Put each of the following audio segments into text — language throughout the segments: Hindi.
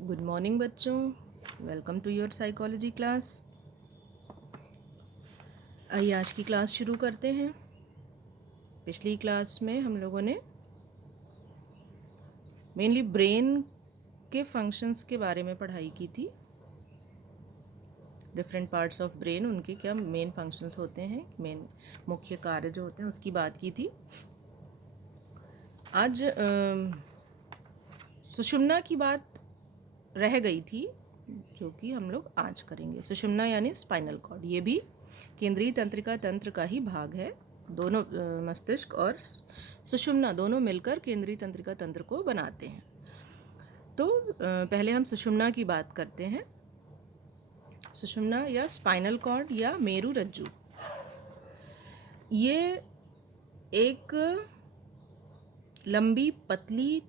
गुड मॉर्निंग बच्चों, welcome to your psychology class. आइए आज की क्लास शुरू करते हैं। पिछली क्लास में हम लोगों ने मेनली ब्रेन के फंक्शंस के बारे में पढ़ाई की थी। डिफरेंट पार्ट्स ऑफ ब्रेन, उनके क्या मेन फंक्शंस होते हैं, मेन मुख्य कार्य जो होते हैं उसकी बात की थी। आज सुषुम्ना की बात रह गई थी, जो कि हम लोग आज करेंगे। सुषुम्ना यानी स्पाइनल कॉर्ड, ये भी केंद्रीय तंत्रिका तंत्र का ही भाग है। दोनों मस्तिष्क और सुषुम्ना दोनों मिलकर केंद्रीय तंत्रिका तंत्र को बनाते हैं। तो पहले हम सुषुम्ना की बात करते हैं। सुषुम्ना या स्पाइनल कॉर्ड या मेरु रज्जु, ये एक लंबी पतली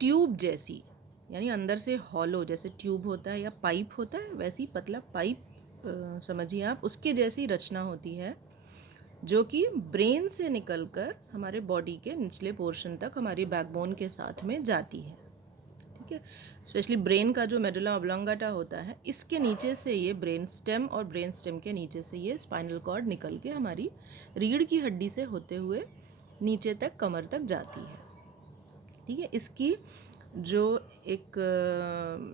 ट्यूब जैसी, यानी अंदर से हॉलो जैसे ट्यूब होता है या पाइप होता है, वैसी पतला पाइप समझिए आप, उसके जैसी रचना होती है जो कि ब्रेन से निकलकर हमारे बॉडी के निचले पोर्शन तक हमारी बैकबोन के साथ में जाती है। ठीक है, स्पेशली ब्रेन का जो मेडुला ऑब्लोंगाटा होता है, इसके नीचे से ये ब्रेन स्टेम, और ब्रेन स्टेम के नीचे से ये स्पाइनल कॉर्ड निकल के हमारी रीढ़ की हड्डी से होते हुए नीचे तक कमर तक जाती है। ठीक है, इसकी जो एक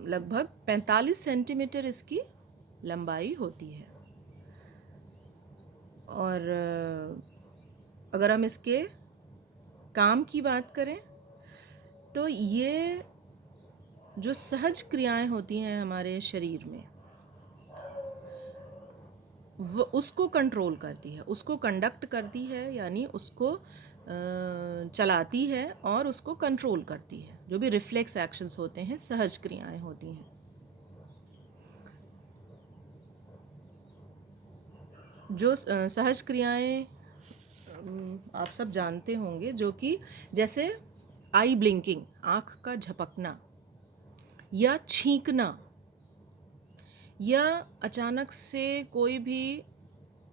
लगभग 45 सेंटीमीटर इसकी लंबाई होती है। और अगर हम इसके काम की बात करें तो ये जो सहज क्रियाएं होती हैं हमारे शरीर में, वो उसको कंट्रोल करती है, उसको कंडक्ट करती है, यानी उसको चलाती है और उसको कंट्रोल करती है। जो भी रिफ्लेक्स एक्शंस होते हैं, सहज क्रियाएं होती हैं। जो सहज क्रियाएं आप सब जानते होंगे, जो कि जैसे आई ब्लिंकिंग, आँख का झपकना, या छींकना, या अचानक से कोई भी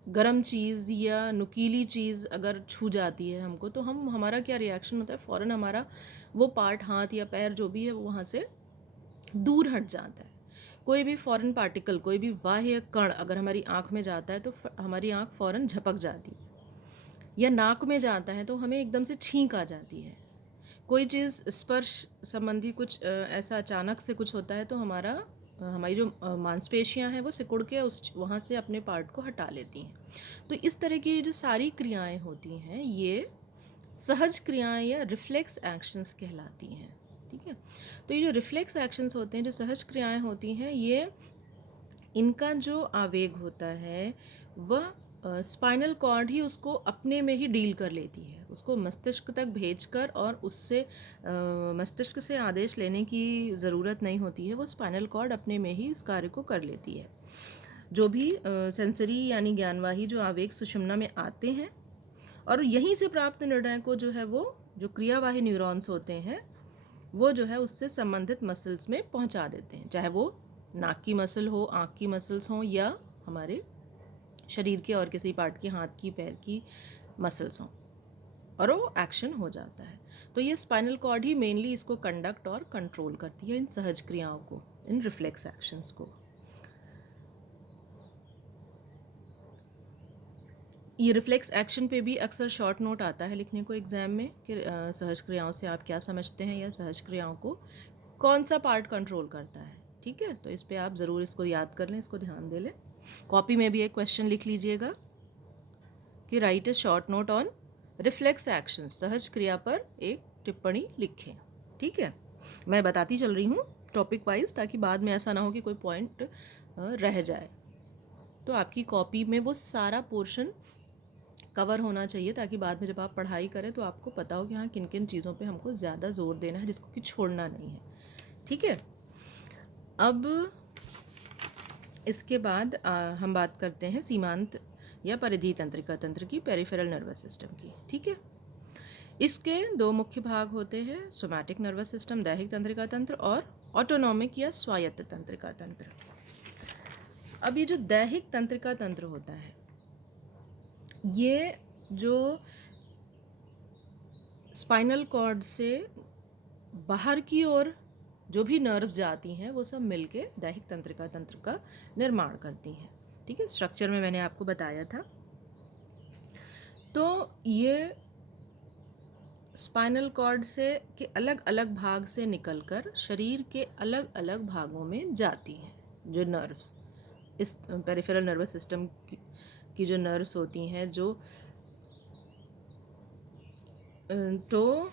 गरम चीज़ या नुकीली चीज़ अगर छू जाती है हमको, तो हमारा क्या रिएक्शन होता है, फ़ौरन हमारा वो पार्ट, हाथ या पैर जो भी है, वो वहाँ से दूर हट जाता है। कोई भी फॉरेन पार्टिकल, कोई भी बाह्य कण अगर हमारी आँख में जाता है तो हमारी आँख फ़ौरन झपक जाती है। या नाक में जाता है तो हमें एकदम से छींक आ जाती है। कोई चीज़ स्पर्श संबंधी कुछ ऐसा अचानक से कुछ होता है तो हमारी जो मांसपेशियां हैं वो सिकुड़ के उस वहाँ से अपने पार्ट को हटा लेती हैं। तो इस तरह की जो सारी क्रियाएं होती हैं, ये सहज क्रियाएं या रिफ्लेक्स एक्शंस कहलाती हैं। ठीक है, तो ये जो रिफ्लेक्स एक्शंस होते हैं, जो सहज क्रियाएं होती हैं, ये इनका जो आवेग होता है वह स्पाइनल कॉर्ड ही उसको अपने में ही डील कर लेती है, उसको मस्तिष्क तक भेजकर, और उससे मस्तिष्क से आदेश लेने की ज़रूरत नहीं होती है। वो स्पाइनल कॉर्ड अपने में ही इस कार्य को कर लेती है। जो भी सेंसरी यानी ज्ञानवाही जो आवेग सुषुम्ना में आते हैं, और यहीं से प्राप्त निर्णय को जो है, वो जो क्रियावाही न्यूरॉन्स होते हैं, वो जो है उससे संबंधित मसल्स में पहुंचा देते हैं, चाहे वो नाक की मसल हो, आँख की मसल्स हों, या हमारे शरीर के और किसी पार्ट की, हाथ की, पैर की मसल्स हों, और वो एक्शन हो जाता है। तो ये स्पाइनल कॉर्ड ही मेनली इसको कंडक्ट और कंट्रोल करती है, इन सहज क्रियाओं को, इन रिफ्लेक्स एक्शंस को। ये रिफ्लेक्स एक्शन पे भी अक्सर शॉर्ट नोट आता है लिखने को एग्जाम में कि सहज क्रियाओं से आप क्या समझते हैं, या सहज क्रियाओं को कौन सा पार्ट कंट्रोल करता है। ठीक है, तो इस पे आप ज़रूर इसको याद कर लें, इसको ध्यान दे लें। कॉपी में भी एक क्वेश्चन लिख लीजिएगा कि right A short note on reflex action, सहज क्रिया पर एक टिप्पणी लिखें। ठीक है, मैं बताती चल रही हूँ टॉपिक वाइज, ताकि बाद में ऐसा ना हो कि कोई पॉइंट रह जाए। तो आपकी कॉपी में वो सारा पोर्शन कवर होना चाहिए, ताकि बाद में जब आप पढ़ाई करें तो आपको पता हो कि हाँ किन किन चीज़ों पे हमको ज़्यादा जोर देना है, जिसको कि छोड़ना नहीं है। ठीक है, अब इसके बाद हम बात करते हैं सीमांत या परिधीय तंत्रिका तंत्र की, पेरिफेरल नर्वस सिस्टम की। ठीक है, इसके दो मुख्य भाग होते हैं, सोमैटिक नर्वस सिस्टम, दैहिक तंत्रिका तंत्र, और ऑटोनॉमिक या स्वायत्त तंत्रिका तंत्र। अब ये जो दैहिक तंत्रिका तंत्र होता है, ये जो स्पाइनल कॉर्ड से बाहर की ओर जो भी नर्व जाती हैं वो सब मिलके दैहिक तंत्रिका तंत्र का निर्माण करती हैं। ठीक है, स्ट्रक्चर में मैंने आपको बताया था। तो ये स्पाइनल कॉर्ड से के अलग अलग भाग से निकलकर शरीर के अलग अलग भागों में जाती हैं जो नर्व्स, इस पेरिफेरल नर्वस सिस्टम की जो नर्व्स होती हैं, जो तो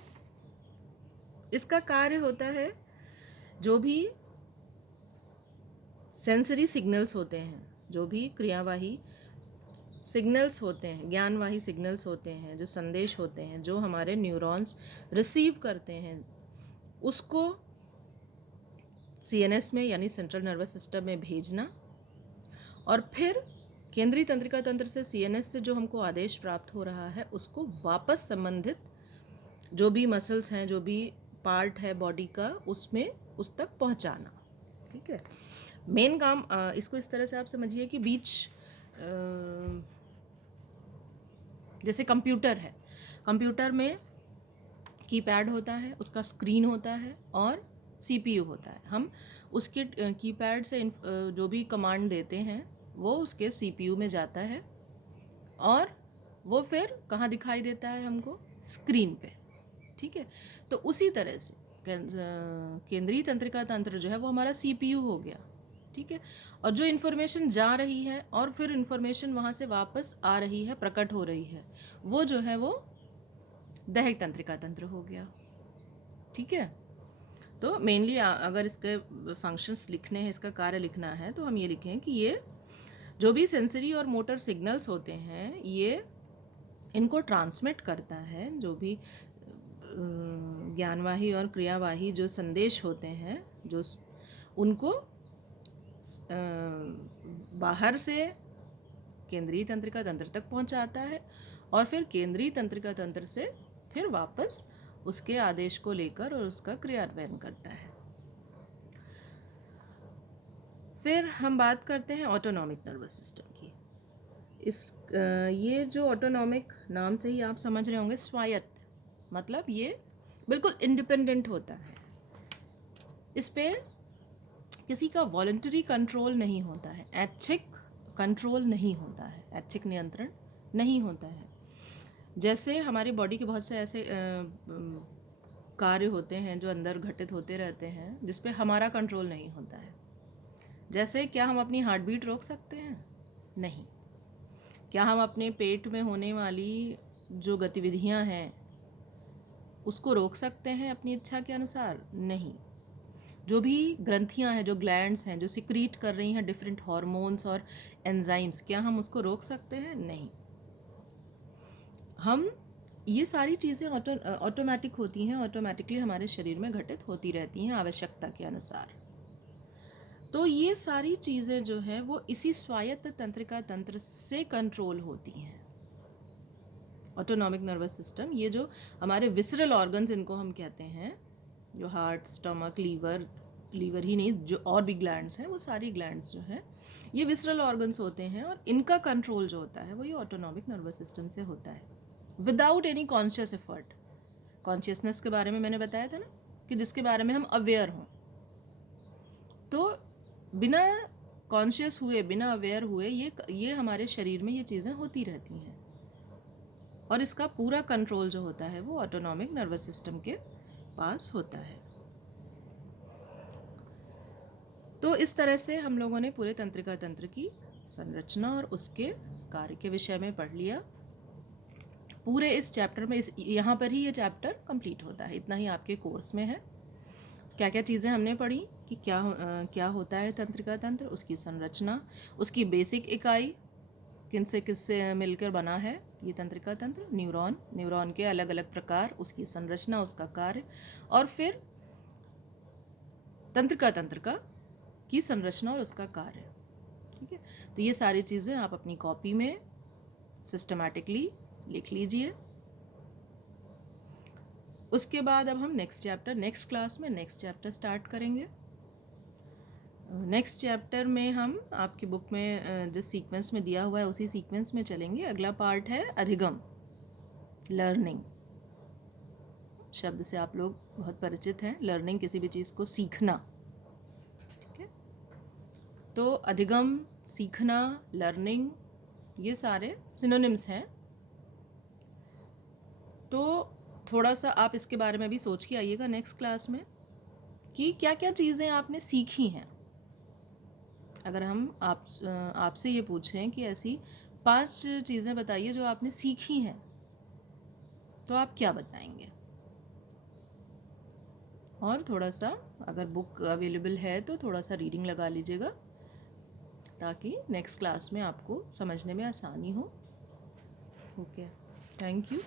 इसका कार्य होता है, जो भी सेंसरी सिग्नल्स होते हैं, जो भी क्रियावाही सिग्नल्स होते हैं, ज्ञानवाही सिग्नल्स होते हैं, जो संदेश होते हैं, जो हमारे न्यूरॉन्स रिसीव करते हैं, उसको सीएनएस में यानी सेंट्रल नर्वस सिस्टम में भेजना, और फिर केंद्रीय तंत्रिका तंत्र से सीएनएस से जो हमको आदेश प्राप्त हो रहा है उसको वापस संबंधित जो भी मसल्स हैं, जो भी पार्ट है बॉडी का, उसमें उस तक पहुंचाना। ठीक है, मेन काम इसको इस तरह से आप समझिए कि जैसे कंप्यूटर है, कंप्यूटर में कीपैड होता है, उसका स्क्रीन होता है और सीपीयू होता है। हम उसके कीपैड से जो भी कमांड देते हैं वो उसके सीपीयू में जाता है और वो फिर कहाँ दिखाई देता है हमको, स्क्रीन पे। ठीक है, तो उसी तरह से केंद्रीय तंत्रिका तंत्र जो है वो हमारा सीपीयू हो गया। ठीक है, और जो इन्फॉर्मेशन जा रही है और फिर इन्फॉर्मेशन वहाँ से वापस आ रही है, प्रकट हो रही है, वो जो है वो दैहिक तंत्रिका तंत्र हो गया। ठीक है, तो मेनली अगर इसके फंक्शंस लिखने हैं, इसका कार्य लिखना है, तो हम ये लिखें कि ये जो भी सेंसरी और मोटर सिग्नल्स होते हैं, ये इनको ट्रांसमिट करता है, जो भी ज्ञानवाही और क्रियावाही जो संदेश होते हैं, जो उनको बाहर से केंद्रीय तंत्रिका तंत्र तक पहुंचाता है और फिर केंद्रीय तंत्रिका तंत्र से फिर वापस उसके आदेश को लेकर और उसका क्रियान्वयन करता है। फिर हम बात करते हैं ऑटोनॉमिक नर्वस सिस्टम की। ये जो ऑटोनॉमिक, नाम से ही आप समझ रहे होंगे, स्वायत्त, मतलब ये बिल्कुल इंडिपेंडेंट होता है। इस पे किसी का वॉलंटरी कंट्रोल नहीं होता है, ऐच्छिक कंट्रोल नहीं होता है, ऐच्छिक नियंत्रण नहीं होता है। जैसे हमारी बॉडी के बहुत से ऐसे कार्य होते हैं जो अंदर घटित होते रहते हैं जिस पे हमारा कंट्रोल नहीं होता है। जैसे क्या हम अपनी हार्ट बीट रोक सकते हैं? नहीं। क्या हम अपने पेट में होने वाली जो गतिविधियां हैं उसको रोक सकते हैं अपनी इच्छा के अनुसार? नहीं। जो भी ग्रंथियां हैं, जो ग्लैंड्स हैं, जो सिक्रीट कर रही हैं डिफरेंट हार्मोन्स और एंजाइम्स, क्या हम उसको रोक सकते हैं? नहीं। हम ये सारी चीज़ें ऑटोमेटिक होती हैं, ऑटोमेटिकली हमारे शरीर में घटित होती रहती हैं आवश्यकता के अनुसार। तो ये सारी चीज़ें जो हैं वो इसी स्वायत्त तंत्रिका तंत्र से कंट्रोल होती हैं। ऑटोनॉमिक नर्वस सिस्टम, ये जो हमारे विसरल ऑर्गन्स इनको हम कहते हैं, जो हार्ट, स्टमक, लीवर ही नहीं, जो और भी ग्लैंड्स हैं, वो सारी ग्लैंड्स जो हैं ये विसरल ऑर्गन्स होते हैं और इनका कंट्रोल जो होता है वो ये ऑटोनॉमिक नर्वस सिस्टम से होता है, without any conscious effort. Consciousness के बारे में मैंने बताया था ना, कि जिसके बारे में हम अवेयर हों। तो बिना कॉन्शियस हुए, बिना अवेयर हुए ये हमारे शरीर में ये चीज़ें होती रहती हैं और इसका पूरा कंट्रोल जो होता है वो ऑटोनॉमिक नर्वस सिस्टम के पास होता है। तो इस तरह से हम लोगों ने पूरे तंत्रिका तंत्र की संरचना और उसके कार्य के विषय में पढ़ लिया। पूरे इस चैप्टर में यहाँ पर ही ये चैप्टर कंप्लीट होता है, इतना ही आपके कोर्स में है। क्या क्या चीज़ें हमने पढ़ी कि क्या होता है तंत्रिका तंत्र, उसकी संरचना, उसकी बेसिक इकाई किससे मिलकर बना है ये तंत्रिका तंत्र, न्यूरॉन के अलग अलग प्रकार, उसकी संरचना, उसका कार्य, और फिर तंत्रिका तंत्र की संरचना और उसका कार्य। ठीक है, तो ये सारी चीज़ें आप अपनी कॉपी में सिस्टमैटिकली लिख लीजिए। उसके बाद अब हम नेक्स्ट क्लास में नेक्स्ट चैप्टर स्टार्ट करेंगे। नेक्स्ट चैप्टर में हम आपकी बुक में जिस सीक्वेंस में दिया हुआ है उसी सीक्वेंस में चलेंगे। अगला पार्ट है अधिगम, लर्निंग। शब्द से आप लोग बहुत परिचित हैं। लर्निंग किसी भी चीज़ को सीखना, ठीक है। तो अधिगम, सीखना, लर्निंग, ये सारे सिनोनिम्स हैं। तो थोड़ा सा आप इसके बारे में भी सोच के आइएगा नेक्स्ट क्लास में कि क्या क्या चीज़ें आपने सीखी हैं। अगर हम आपसे ये पूछें कि ऐसी 5 चीज़ें बताइए जो आपने सीखी हैं, तो आप क्या बताएंगे? और थोड़ा सा अगर बुक अवेलेबल है तो थोड़ा सा रीडिंग लगा लीजिएगा, ताकि नेक्स्ट क्लास में आपको समझने में आसानी हो। Okay, thank you.